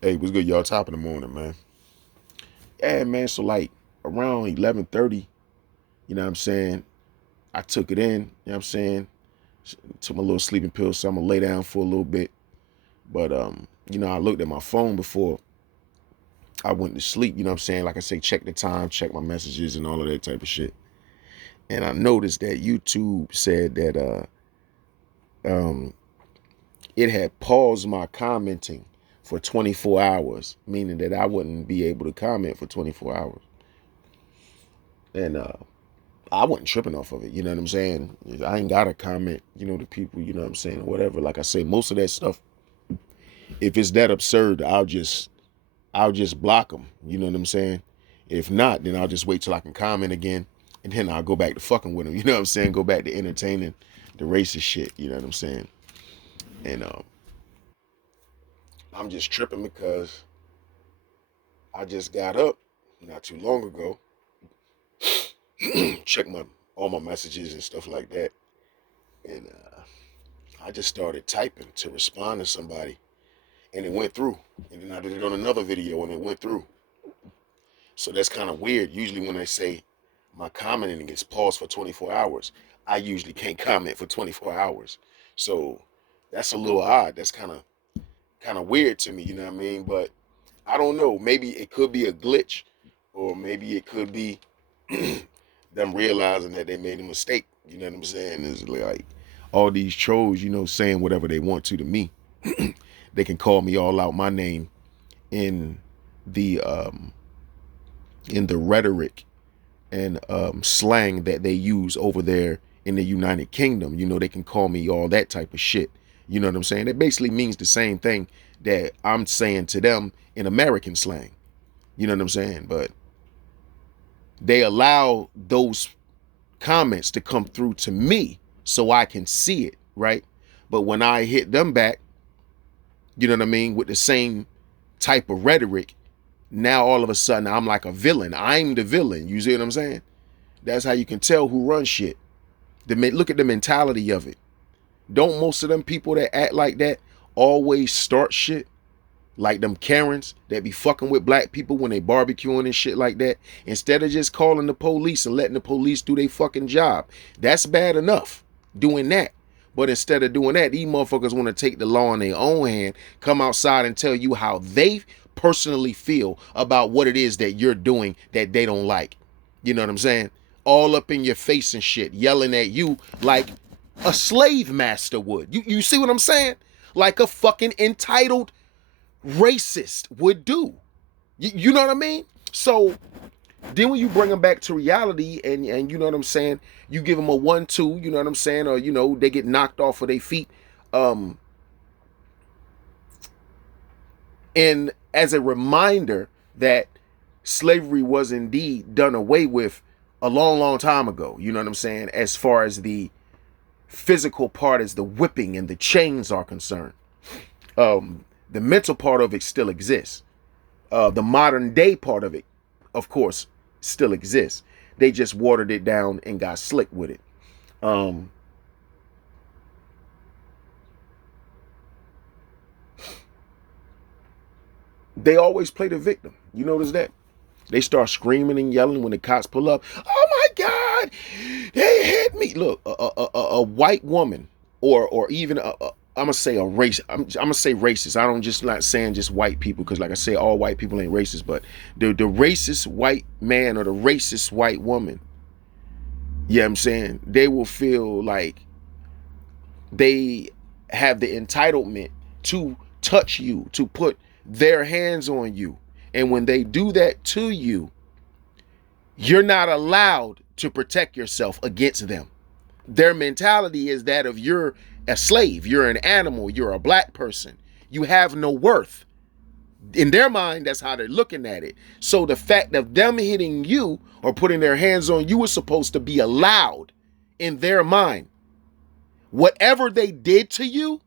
Hey, what's good, y'all? Top of the morning, man. Yeah, man. So like around 11:30, you know what I'm saying? I took it in, you know what I'm saying? Took my little sleeping pill, so I'm gonna lay down for a little bit. But I looked at my phone before I went to sleep, you know what I'm saying? Like I say, check the time, check my messages and all of that type of shit. And I noticed that YouTube said that um it had paused my commenting for 24 hours, meaning that I wouldn't be able to comment for 24 hours. And I wasn't tripping off of it. You know what I'm saying? I ain't got to comment, to people, you know what I'm saying, or whatever. Like I say, most of that stuff, if it's that absurd, I'll just block them. You know what I'm saying? If not, then I'll just wait till I can comment again, and then I'll go back to fucking with them. You know what I'm saying? Go back to entertaining the racist shit. You know what I'm saying? And I'm just tripping because I just got up not too long ago, check my all my messages and stuff like that, and I just started typing to respond to somebody, and it went through. And then I did it on another video, and it went through. So that's kind of weird. Usually, when they say my commenting gets paused for 24 hours, I usually can't comment for 24 hours. So that's a little odd. That's kind of weird to me. You know what I mean? But I don't know. Maybe it could be a glitch, or maybe it could be them realizing that they made a mistake. You know what I'm saying? It's like all these trolls, saying whatever they want to me. They can call me all out my name in the rhetoric and slang that they use over there in the United Kingdom. They can call me all that type of shit. You know what I'm saying? It basically means the same thing that I'm saying to them in American slang. You know what I'm saying? But they allow those comments to come through to me so I can see it, right? But when I hit them back, you know what I mean, with the same type of rhetoric, now all of a sudden I'm like a villain. I'm the villain. You see what I'm saying? That's how you can tell who runs shit. Look at the mentality of it. Don't most of them people that act like that always start shit? Like them Karens that be fucking with black people when they barbecuing and shit like that. Instead of just calling the police and letting the police do their fucking job. That's bad enough doing that. But instead of doing that, these motherfuckers want to take the law in their own hand, come outside and tell you how they personally feel about what it is that you're doing that they don't like. You know what I'm saying? All up in your face and shit, yelling at you like a slave master would. You see what I'm saying? Like a fucking entitled racist would do. You know what I mean? So then when you bring them back to reality and you know what I'm saying, you give them a 1-2, you know what I'm saying, or they get knocked off of their feet. And as a reminder that slavery was indeed done away with a long, long time ago, you know what I'm saying, as far as the physical part, as the whipping and the chains are concerned. The mental part of it still exists. The modern day part of it, of course, still exists. They just watered it down and got slick with it. They always play the victim. You notice that? They start screaming and yelling when the cops pull up. Oh my God, they hit me. Look, a white woman, or even I'm gonna say a race. I'm gonna say racist. I don't just not saying just white people because, like I say, all white people ain't racist. But the racist white man or the racist white woman, yeah, I'm saying they will feel like they have the entitlement to touch you, to put their hands on you. And when they do that to you, you're not allowed to protect yourself against them. Their mentality is that of you're a slave, you're an animal, you're a black person, you have no worth. In their mind, that's how they're looking at it. So the fact of them hitting you or putting their hands on you is supposed to be allowed in their mind. Whatever they did to you,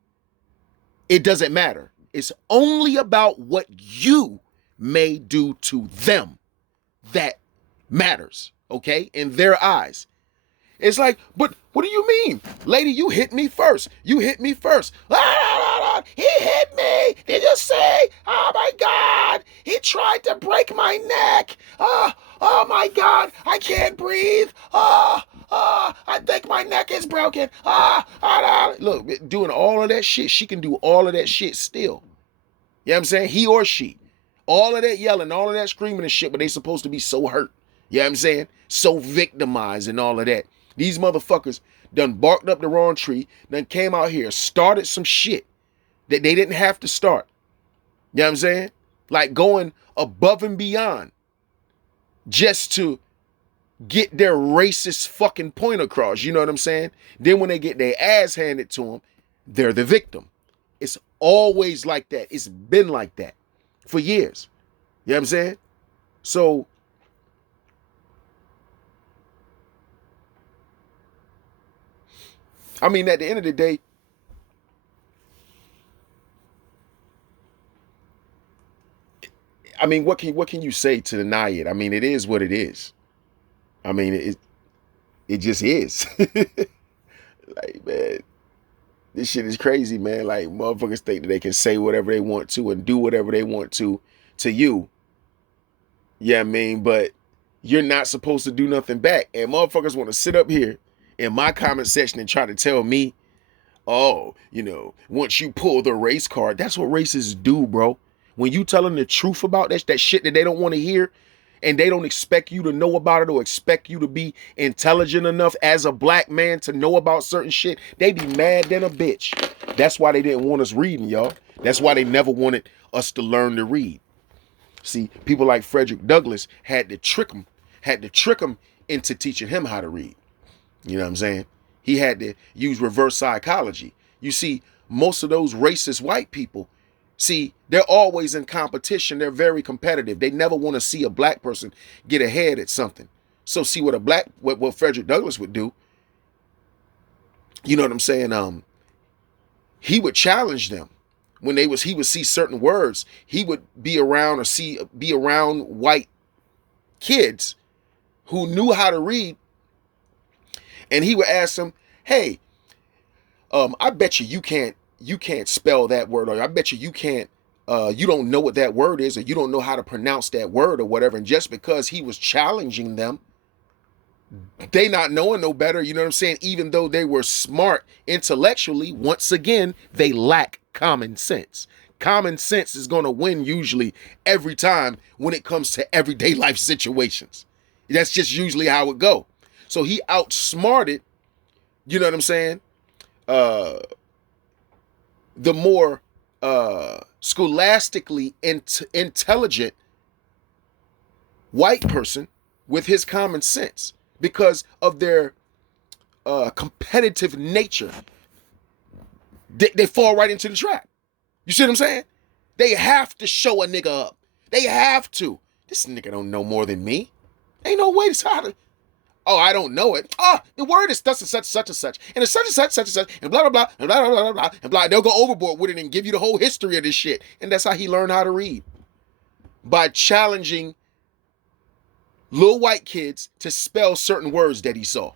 it doesn't matter. It's only about what you may do to them that matters, okay? In their eyes. It's like, but what do you mean? Lady, you hit me first. You hit me first. God, he hit me. Did you see? Oh my God, he tried to break my neck. Oh my God, I can't breathe. I think my neck is broken. Look, doing all of that shit, she can do all of that shit still. You know what I'm saying? He or she. All of that yelling, all of that screaming and shit, but they supposed to be so hurt. You know what I'm saying? So victimized and all of that. These motherfuckers done barked up the wrong tree, done came out here, started some shit that they didn't have to start. You know what I'm saying? Like going above and beyond just to get their racist fucking point across. You know what I'm saying? Then when they get their ass handed to them, they're the victim. It's always like that. It's been like that for years. You know what I'm saying? So, I mean, at the end of the day, I mean, what can you say to deny it? I mean, it is what it is. I mean, it just is. Like, man, this shit is crazy, man. Like, motherfuckers think that they can say whatever they want to and do whatever they want to you. Yeah, I mean, but you're not supposed to do nothing back. And motherfuckers want to sit up here in my comment section and try to tell me, oh, once you pull the race card, that's what racists do, bro. When you tell them the truth about that shit that they don't want to hear, and they don't expect you to know about it or expect you to be intelligent enough as a black man to know about certain shit, they be mad than a bitch. That's why they didn't want us reading, y'all. That's why they never wanted us to learn to read. See, people like Frederick Douglass had to trick him into teaching him how to read. You know what I'm saying? He had to use reverse psychology. You see, most of those racist white people, see, they're always in competition. They're very competitive. They never want to see a black person get ahead at something. So see what Frederick Douglass would do. You know what I'm saying? He would challenge them when he would see certain words. He would be around white kids who knew how to read, and he would ask them, "Hey, I bet you can't spell that word, or I bet you can't you don't know what that word is, or you don't know how to pronounce that word or whatever." And just because he was challenging them, they not knowing no better, you know what I'm saying? Even though they were smart intellectually, once again, they lack common sense. Common sense is going to win usually every time when it comes to everyday life situations. That's just usually how it go. So he outsmarted, you know what I'm saying? The more scholastically intelligent white person with his common sense because of their competitive nature. They fall right into the trap. You see what I'm saying? They have to show a nigga up. They have to. This nigga don't know more than me. Ain't no way to how to. Oh, I don't know it. The word is such and such, such and such, and it's such and such, such and such, and blah, blah, blah, and blah, blah, blah, blah, and blah. They'll go overboard with it and give you the whole history of this shit. And that's how he learned how to read. By challenging little white kids to spell certain words that he saw.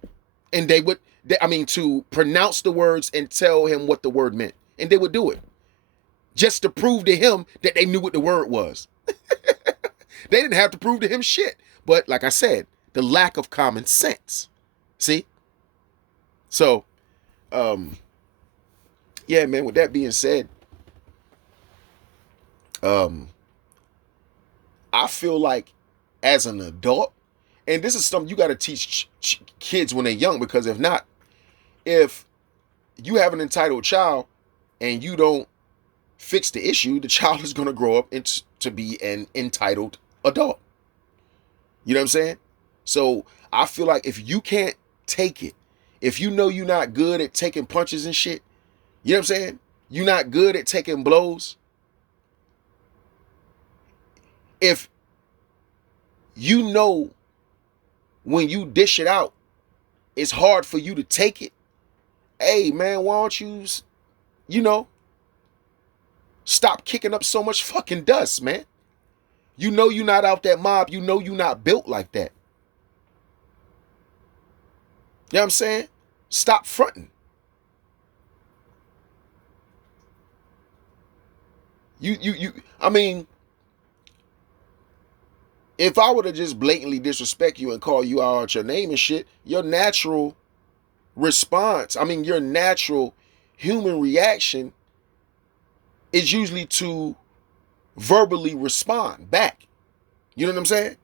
And to pronounce the words and tell him what the word meant. And they would do it. Just to prove to him that they knew what the word was. They didn't have to prove to him shit. But like I said, the lack of common sense. See? So, yeah, man, with that being said, I feel like as an adult, and this is something you got to teach kids when they're young, because if you have an entitled child and you don't fix the issue, the child is going to grow up to be an entitled adult. You know what I'm saying? So I feel like if you can't take it, if you know you're not good at taking punches and shit, you know what I'm saying? You're not good at taking blows. If you know when you dish it out, it's hard for you to take it. Hey, man, why don't you, stop kicking up so much fucking dust, man? You know you're not out that mob. You know you're not built like that. You know what I'm saying? Stop fronting. I mean, if I were to just blatantly disrespect you and call you out your name and shit, your natural response, I mean, your natural human reaction is usually to verbally respond back. You know what I'm saying?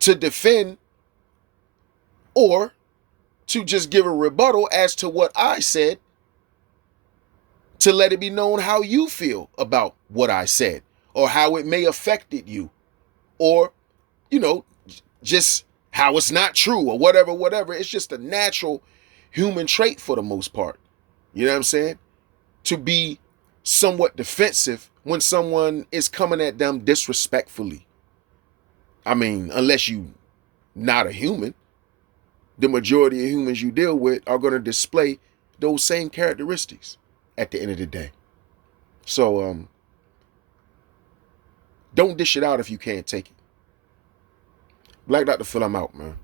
To defend or to just give a rebuttal as to what I said, to let it be known how you feel about what I said or how it may affected you, or, you know, just how it's not true or whatever. It's just a natural human trait for the most part. You know what I'm saying? To be somewhat defensive when someone is coming at them disrespectfully. I mean, unless you not a human, the majority of humans you deal with are going to display those same characteristics at the end of the day. So don't dish it out if you can't take it. Black Dr. Phil, I'm out, man.